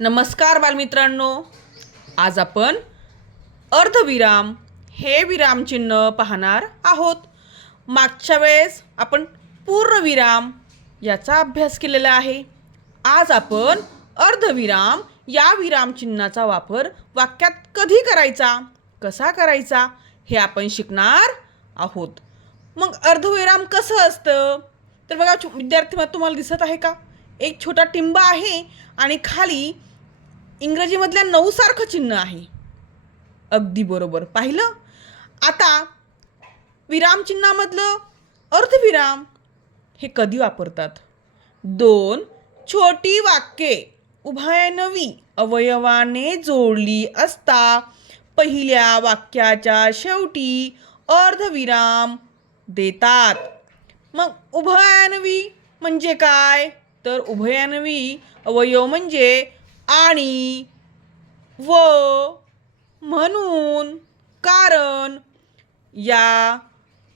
नमस्कार बालमित्रांनो. आज आपण अर्धविराम हे विरामचिन्ह पाहणार आहोत. मागच्या वेळेस आपण पूर्णविराम याचा अभ्यास केलेला आहे. आज आपण अर्धविराम या विरामचिन्हाचा वापर वाक्यात कधी करायचा कसा करायचा हे आपण शिकणार आहोत. मग अर्धविराम कसं असतं? तर बघा विद्यार्थी मग तुम्हाला दिसत आहे का? एक छोटा टिंब आहे आणि खाली इंग्रजीमधल्या नऊसारखं चिन्ह आहे. अगदी बरोबर. पाहिलं? आता विरामचिन्हामधलं अर्धविराम हे कधी वापरतात? दोन छोटी वाक्ये. उभयनवी अवयवाने जोडली असता पहिल्या वाक्याच्या शेवटी अर्धविराम देतात. मग उभयानवी म्हणजे काय? तर उभयान्वी अवयव म्हणजे आणि व म्हणून कारण. या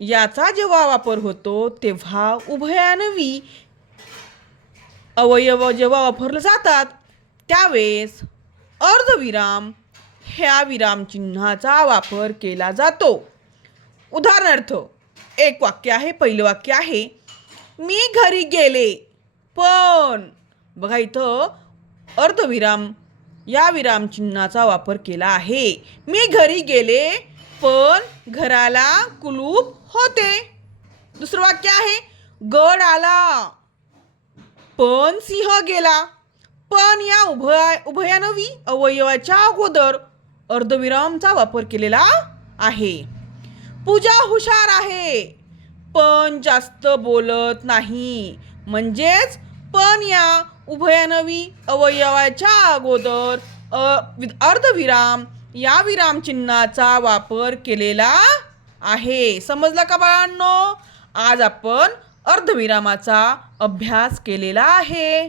याचा जेव्हा वापर होतो तेव्हा उभयान्वी अवयव जेव्हा वापरले जातात त्यावेळेस अर्धविराम ह्या विरामचिन्हाचा वापर केला जातो. उदाहरणार्थ एक वाक्य आहे पहिलं वाक्य आहे मी घरी गेले पण बघा इथं अर्धविराम या विरामचिन्हाचा वापर केला आहे. मी घरी गेले पण घराला कुलूप होते. दुसरं वाक्य आहे गड आला पण सिंह गेला. पण या उभया उभयानवी अवयवाच्या अगोदर अर्धविरामचा वापर केलेला आहे. पूजा हुशार आहे पण जास्त बोलत नाही. म्हणजेच पण या उभयानवी अवयवाच्या अगोदर अर्धविराम या विरामचिन्हाचा वापर केलेला आहे. समजला का बाळांनो? आज आपण अर्धविरामाचा अभ्यास केलेला आहे.